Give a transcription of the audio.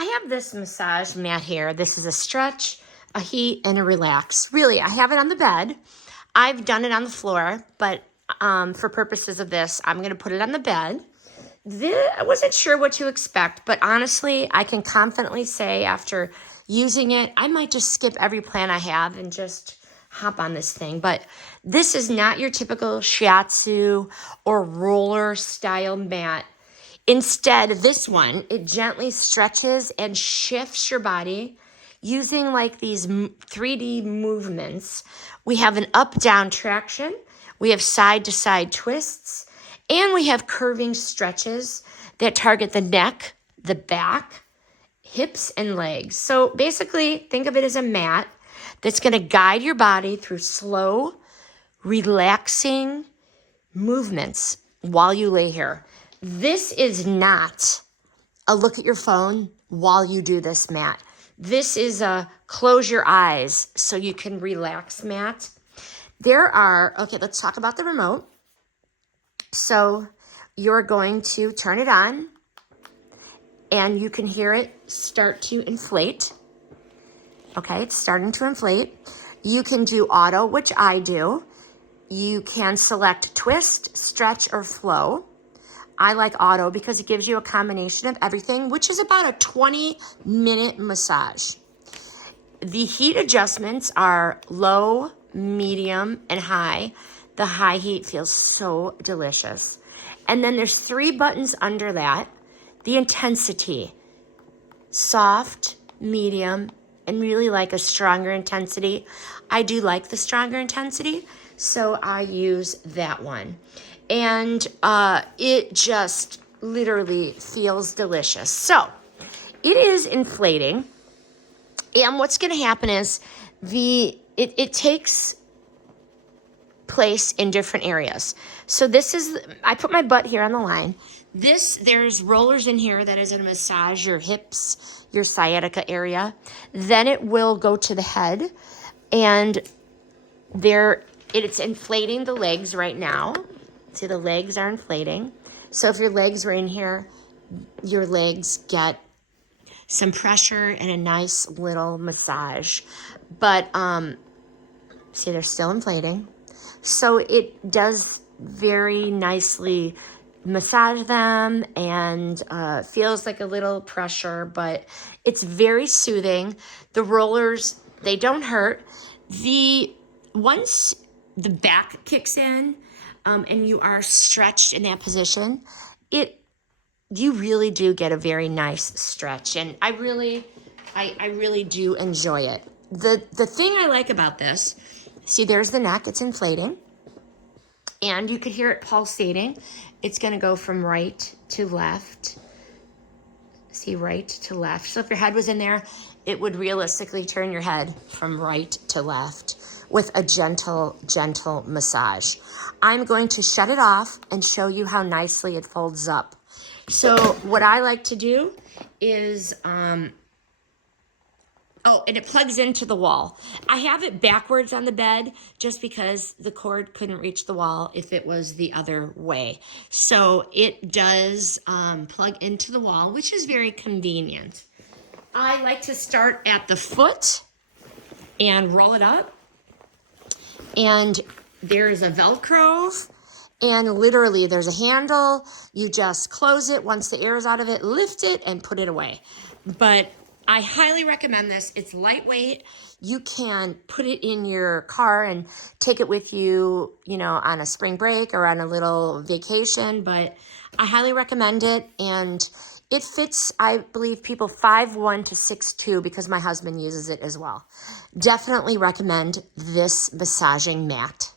I have this massage mat here. This is a stretch, a heat, and a relax. Really, I have it on the bed. I've done it on the floor, but for purposes of this, I'm going to put it on the bed. I wasn't sure what to expect, but honestly, I can confidently say after using it, I might just skip every plan I have and just hop on this thing. But this is not your typical shiatsu or roller style mat. Instead, this one, it gently stretches and shifts your body using like these 3D movements. We have an up-down traction, we have side-to-side twists, and we have curving stretches that target the neck, the back, hips, and legs. So basically, think of it as a mat that's going to guide your body through slow, relaxing movements while you lay here. This is not a look at your phone while you do this mat. This is a close your eyes so you can relax mat. Okay, let's talk about the remote. So you're going to turn it on and you can hear it start to inflate. Okay, it's starting to inflate. You can do auto, which I do. You can select twist, stretch, or flow. I like auto because it gives you a combination of everything, which is about a 20-minute massage. The heat adjustments are low, medium, and high. The high heat feels so delicious. And then there's 3 buttons under that. The intensity, soft, medium, and really like a stronger intensity. I do like the stronger intensity, so I use that one. And it just literally feels delicious. So it is inflating. And what's going to happen is it takes place in different areas. So I put my butt here on the line. There's rollers in here that is going to massage your hips, your sciatica area. Then it will go to the head, and it's inflating the legs right now. See, the legs are inflating. So if your legs were in here, your legs get some pressure and a nice little massage. But see, they're still inflating. So it does very nicely massage them and feels like a little pressure, but it's very soothing. The rollers, they don't hurt. Once the back kicks in and you are stretched in that position, you really do get a very nice stretch, and I really do enjoy it. The thing I like about this, see, there's the neck, it's inflating, and you could hear it pulsating. It's going to go from right to left. See, right to left. So if your head was in there, it would realistically turn your head from right to left with a gentle massage. I'm going to shut it off and show you how nicely it folds up. So what I like to do is, and it plugs into the wall. I have it backwards on the bed just because the cord couldn't reach the wall if it was the other way. So it does plug into the wall, which is very convenient. I like to start at the foot and roll it up. And there's a Velcro, and literally there's a handle. You just close it. Once the air is out of it, lift it and put it away. But I highly recommend this. It's lightweight. You can put it in your car and take it with you, on a spring break or on a little vacation. But I highly recommend it. And it fits, I believe, people 5'1" to 6'2" because my husband uses it as well. Definitely recommend this massaging mat.